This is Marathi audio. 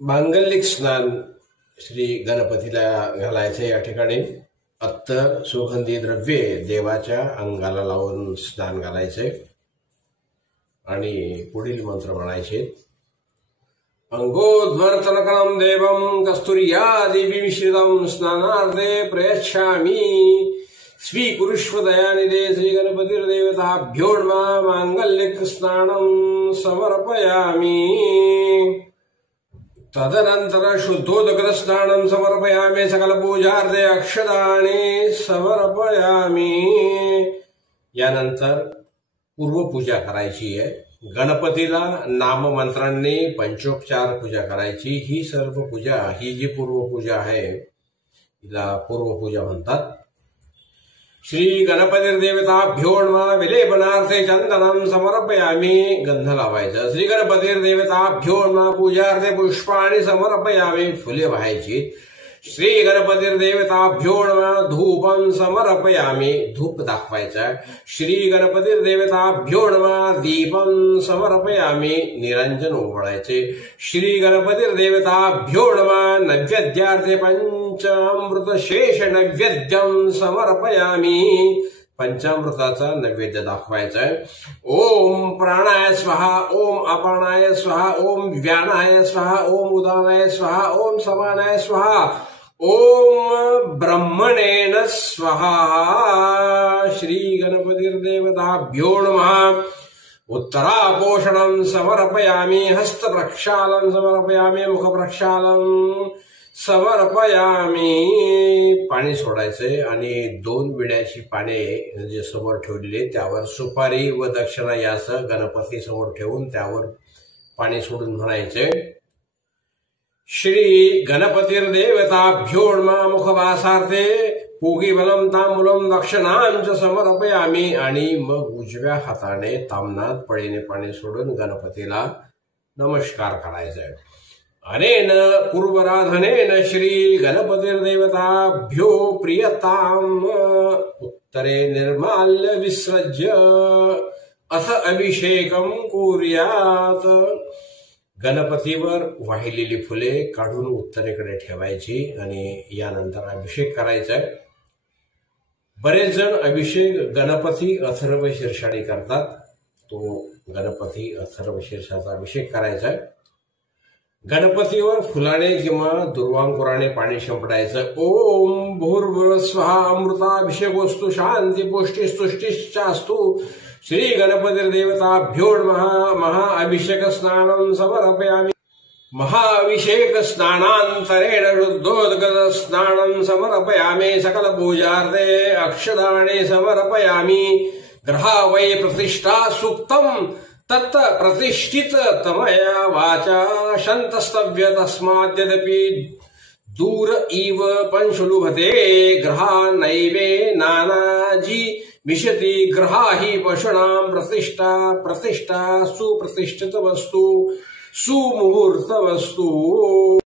मांगलिक स्नान श्री गणपतीला घालायचे। या ठिकाणी अत्तर सुगंधी द्रव्ये देवाच्या अंगाला लावून स्नान घालायचे आणि पुढील मंत्र म्हणायचे। अंगोद्वर्तनकरं देवं कस्तुर्यादि विमिश्रितं स्नानार्थे प्रयच्छामि स्वीकुरुष्व दयानिधे श्री गणपतिर्देवताभ्यो नमः। मांगलिक स्नानं समर्पयामि। तदनंतर शुद्धोदक स्नानं समर्पयामि। सकल पूजार्थे अक्षदाने समर्पयामि। यानंतर पूर्वपूजा करायची आहे। गणपतीला नाममंत्रांनी पंचोपचार पूजा करायची। ही सर्व पूजा, ही जी पूर्वपूजा आहे हिला पूर्वपूजा म्हणतात। श्री गणपतिर्देवताभ्यो नमः। विलेपनार्थे चंदनं समर्पयामि। गंध लावायचं। श्री गणपतिर्देवताभ्यो नमः। पूजार्थे पुष्पाणि समर्पयामि। फुले वाहायची। श्री गणपतिर्देवताभ्यो नमः। धूपं समर्पयामि। धूप दाखवायचं। श्री गणपतिर्देवताभ्यो नमः। दीपं समर्पयामि। निरंजन ओवाळायचे। श्री गणपतिर्देवताभ्यो नमः। नैवेद्यार्थे पंचामृत शेष नैवेद्यं समर्पयामि। पंचामृताचा नैवेद्य दाखवायचा आहे। ओम प्राणाय स्वाहा, ओम अपानाय स्वाहा, ओम व्यानाय स्वाहा, ओम उदानाय स्वाहा, ओम समानाय स्वाहा, ओम ब्रह्मणेन स्वाहा। श्री गणपतिर्देवताभ्यो नमः। उत्तरापोषणं समर्पयामि। हस्त प्रक्षालन समर्पयामि। मुख प्रक्षालन समर्पयामि। पाणी सोडायचे आणि 2 विड्याची पाने जे समोर ठेवलेले त्यावर सुपारी व दक्षिणा यासह गणपती समोर ठेवून त्यावर पाणी सोडून म्हणायचे। श्री गणपतिर्देवताभ्यो नमः। मुखवासार्थे पूगीफलं तांबूलं दक्षिणांच समर्पयामि। आणि मग उजव्या हाताने ताम्हनात पळीने पाणी सोडून गणपतीला नमस्कार करायचा आहे। अनेन पूर्वराधनेन श्री गणपतिर्देवताभ्यो प्रियताम्। उत्तरे निर्माल्य विसृज्य अथ अभिषेकं कुर्यात्। गणपतीवर वाहिलेली फुले काढून उत्तरेकडे ठेवायची आणि यानंतर अभिषेक करायचा आहे। बरेच जण अभिषेक गणपती अथर्व शीर्षाने करतात। तो गणपती अथर्व शीर्षाचा अभिषेक करायचा आहे। गणपतीवर फुलाने किंवा दुर्वांकुराने पाणी शिंपडायचं। ओम भूर्भुवः स्वः अमृताभिषेकोस्तु शांती पुष्टिस्तुष्टिश्चास्तु। श्री गणपतिर्देवताभ्यो नमः। महाअभिषेक स्नानं समर्पयामि। महाअभिषेक स्नानान्तरेण शुद्धोदक स्नानं समर्पयामि। सकल पूजार्थे अक्षदाने समर्पयामि। ग्रहा वै प्रतिष्ठा सूक्तम् तत् प्रतिष्ठित तमया वाचा शन्तस्तव्य तस्माद्यदपि दूर इव पंशुलुभते। ग्रहा नैवे नानाजी मिषति। ग्रहा हि पशूनां प्रतिष्ठा। प्रतिष्ठा सुप्रतिष्ठित वस्तु सुमुहूर्त वस्तु।